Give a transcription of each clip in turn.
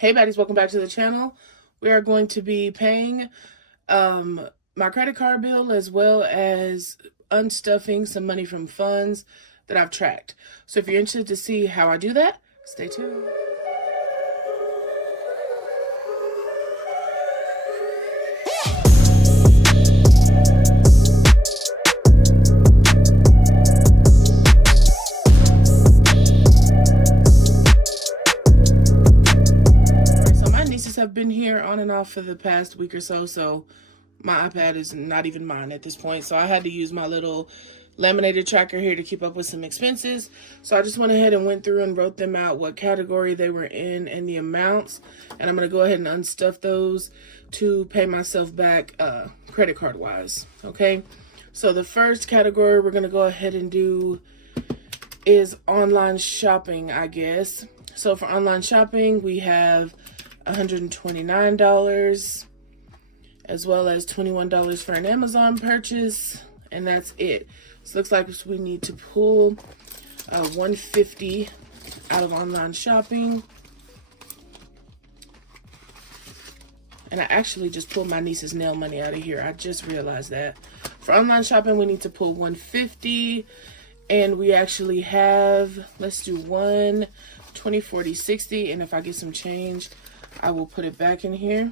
Hey baddies, welcome back to the channel. We are going to be paying my credit card bill as well as unstuffing some money from funds that I've tracked. So if you're interested to see how I do that, stay tuned. Have been here on and off for the past week or so my iPad is not even mine at this point, so I had to use my little laminated tracker here to keep up with some expenses. So I just went ahead and went through and wrote them out, what category they were in and the amounts, and I'm going to go ahead and unstuff those to pay myself back credit card wise. Okay, so the first category we're going to go ahead and do is online shopping, I guess. So for online shopping, we have $129 as well as $21 for an Amazon purchase, and that's it. So looks like we need to pull $150 out of online shopping. And I actually just pulled my niece's nail money out of here. I just realized that. For online shopping, we need to pull $150, and we actually have, let's do 1, 20, 40, 60, and if I get some change, I will put it back in here.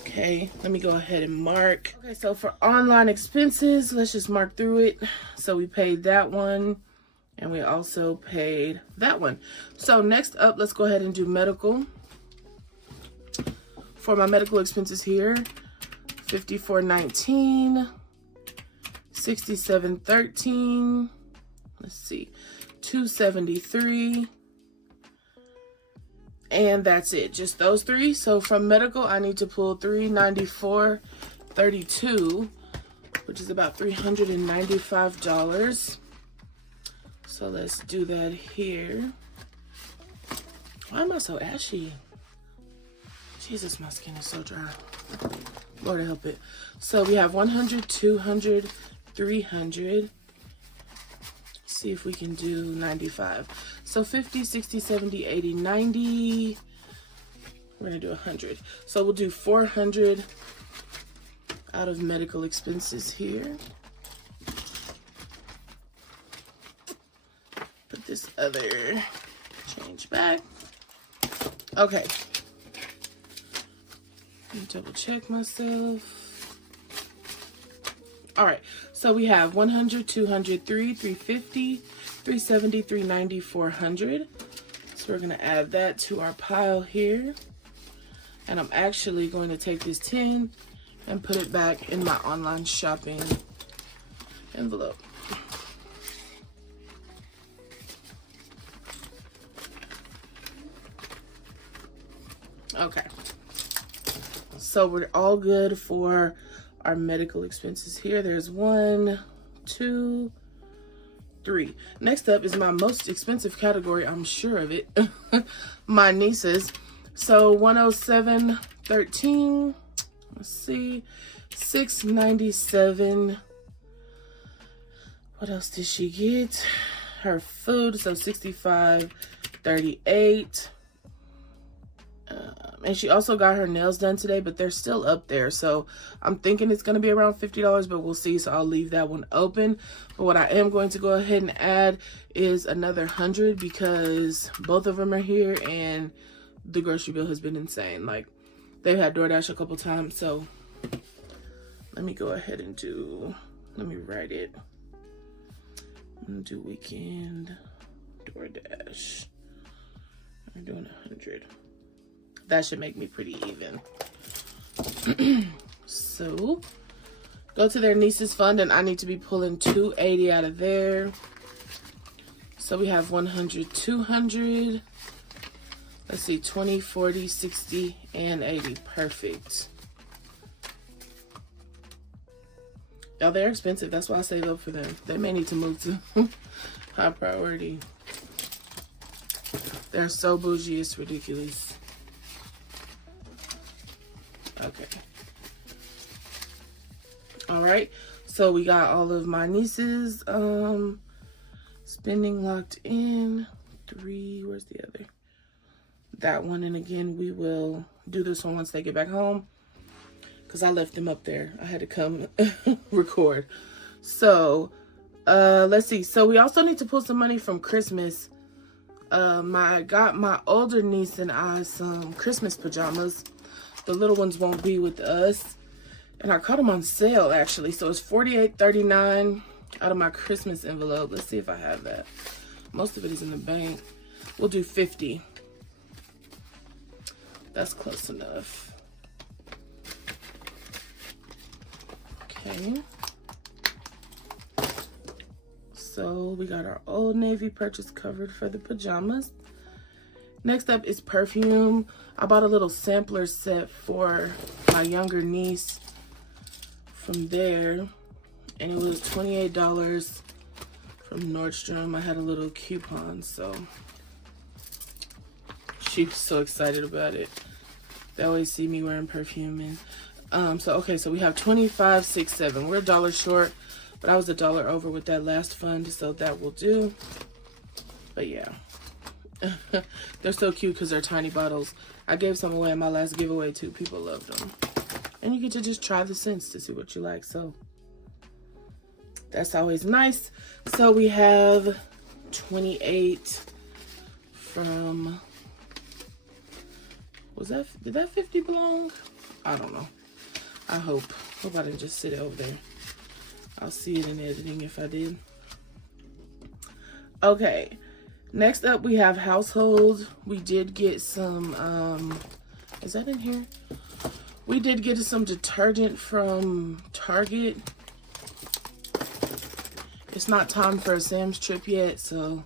Okay, let me go ahead and mark. Okay, so for online expenses, let's just mark through it. So we paid that one, and we also paid that one. So next up, let's go ahead and do medical. For my medical expenses here, $54.19, $67.13. Let's see, $273, and that's it, just those three. So from medical, I need to pull $394.32, which is about $395. So let's do that here. Why am I so ashy? Jesus, my skin is so dry. Lord help it. So we have 100, 200, 300. See if we can do 95. So 50, 60, 70, 80, 90. We're gonna do 100. So we'll do 400 out of medical expenses here. Put this other change back. Okay. Let me double check myself. All right, so we have 100, 200, 350, 370, 390, 400. So we're gonna add that to our pile here. And I'm actually going to take this 10 and put it back in my online shopping envelope. Okay, so we're all good for our medical expenses here. There's 1, 2, 3. Next up is my most expensive category, I'm sure of it. My nieces. So 107.13. Let's see, $697. What else did she get? Her food, so $65.38. And she also got her nails done today, but they're still up there. So I'm thinking it's going to be around $50, but we'll see. So I'll leave that one open. But what I am going to go ahead and add is another 100 because both of them are here and the grocery bill has been insane. Like, they've had DoorDash a couple times. So let me go ahead and let me write it. I'm going to do weekend DoorDash. I'm doing 100. That should make me pretty even. So go to their nieces fund, and I need to be pulling $280 out of there. So we have 100, 200. Let's see, 20, 40, 60, and 80. Perfect. Y'all, they're expensive. That's why I save up for them. They may need to move to high priority. They're so bougie, it's ridiculous. Okay. All right. So we got all of my nieces' Spending locked in. 3, where's the other? That one. And again, we will do this one once they get back home, because I left them up there. I had to come record. So let's see. So we also need to pull some money from Christmas. I got my older niece and I some Christmas pajamas. The little ones won't be with us, and I caught them on sale actually. So it's $48.39 out of my Christmas envelope. Let's see if I have that. Most of it is in the bank. We'll do 50. That's close enough. Okay. So we got our Old Navy purchase covered for the pajamas. Next up is perfume. I bought a little sampler set for my younger niece from there, and it was $28 from Nordstrom. I had a little coupon, so she was so excited about it. They always see me wearing perfume. And okay, so we have $25.67. We're $1 short, but I was $1 over with that last fund, so that will do. But yeah, they're so cute because they're tiny bottles. I gave some away in my last giveaway too. People loved them, and you get to just try the scents to see what you like. So that's always nice. So we have 28 from, did that 50 belong? I don't know. I hope I didn't just sit over there. I'll see it in editing if I did. Okay, next up we have household. We did get some, is that in here? We did get some detergent from Target. It's not time for a Sam's trip yet, so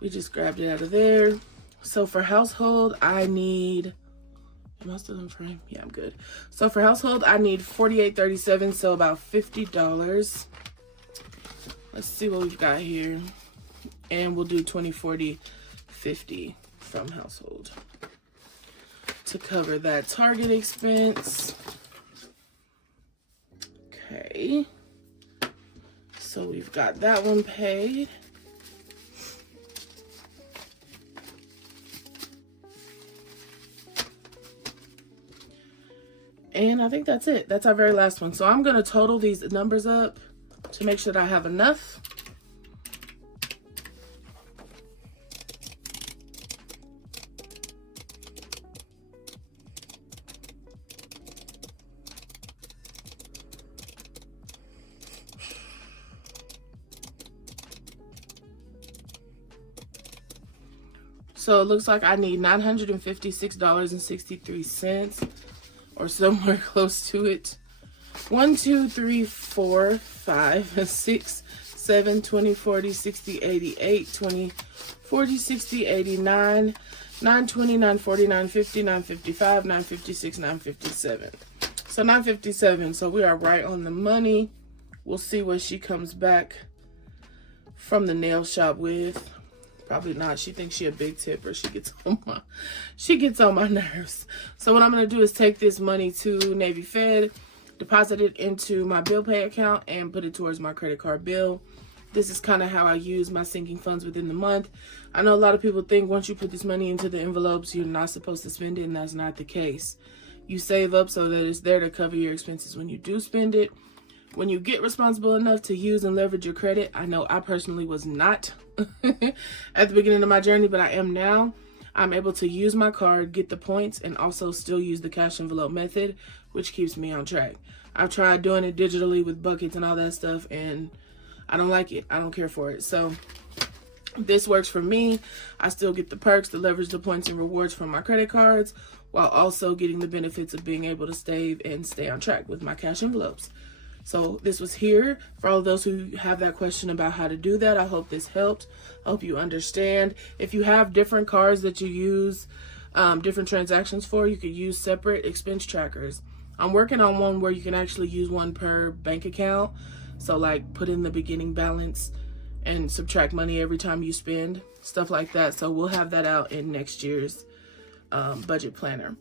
we just grabbed it out of there. So for household, I need, am I still in frame? Yeah, I'm good. So for household, I need $48.37, so about $50. Let's see what we've got here. And we'll do 20, 40, 50 from household to cover that Target expense. Okay. So we've got that one paid. And I think that's it. That's our very last one. So I'm going to total these numbers up to make sure that I have enough. So it looks like I need $956.63 or somewhere close to it. 1, 2, 3, 4, 5, 6, 7, 20, 40, 60, 80, 8, 20, 40, 60, 89, 920, 940, 950, 955, 956, 957. So 957. So we are right on the money. We'll see what she comes back from the nail shop with. Probably not. She thinks she a big tipper. She gets on my nerves. So what I'm going to do is take this money to Navy Fed, deposit it into my bill pay account, and put it towards my credit card bill. This is kind of how I use my sinking funds within the month. I know a lot of people think once you put this money into the envelopes, you're not supposed to spend it, and that's not the case. You save up so that it's there to cover your expenses when you do spend it. When you get responsible enough to use and leverage your credit, I know I personally was not at the beginning of my journey, but I am now. I'm able to use my card, get the points, and also still use the cash envelope method, which keeps me on track. I've tried doing it digitally with buckets and all that stuff, and I don't like it. I don't care for it. So this works for me. I still get the perks, the leverage, the points, and rewards from my credit cards, while also getting the benefits of being able to save and stay on track with my cash envelopes. So this was here for all of those who have that question about how to do that. I hope this helped. I hope you understand. If you have different cards that you use different transactions for, you could use separate expense trackers. I'm working on one where you can actually use one per bank account. So like put in the beginning balance and subtract money every time you spend, stuff like that. So we'll have that out in next year's budget planner.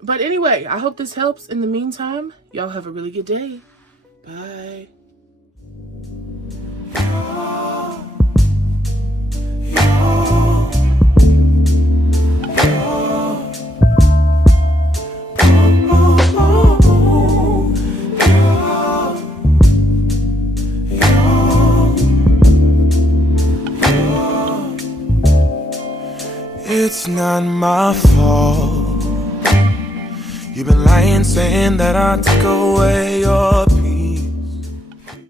But anyway, I hope this helps. In the meantime, y'all have a really good day. Bye. it's not my fault. You've been lying, saying that I took away your